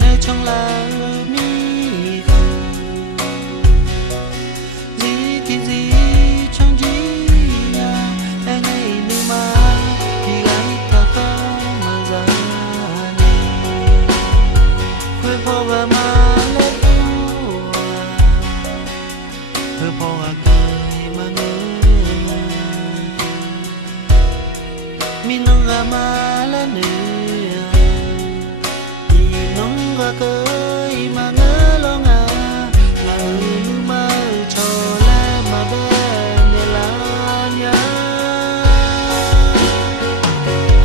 nơi trong là mi gì thì gì trong gì nhà em ngày đi mà thì anh ta không mà ra đi quê phố và mà lấy quê phố à cười mà ngỡ mi nông ra mà lên nữa thì nông ra cười mà ngỡ lo ngà ngà mà cho la mà bên để la nhá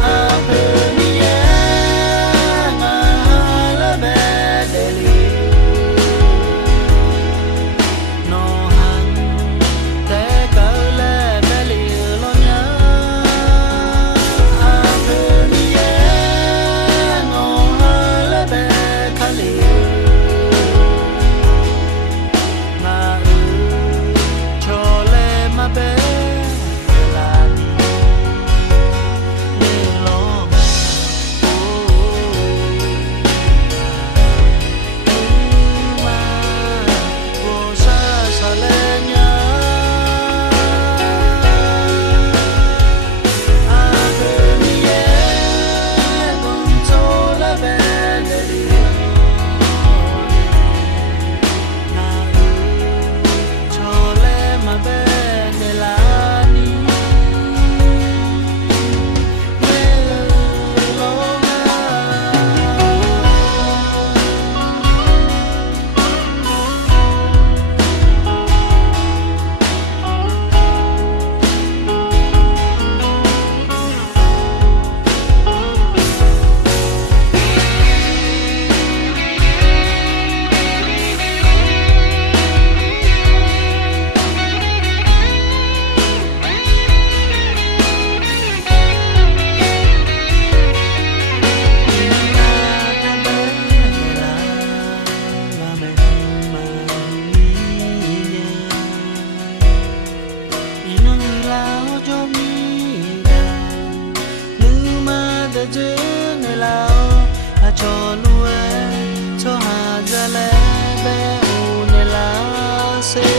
à bên nhá ngà la bên để li nó hằn té cỡ la bên li lo nhá à bên nhá ngò la bên khá li ngà cho lê mà bên là đi lê lo mà vô xa xa lê nhá à bên nhé con cho lê bên để đi ngà cho lê mà bên để là đi lê lo cho lúa cho hà ra lẽ bé u nè lá xê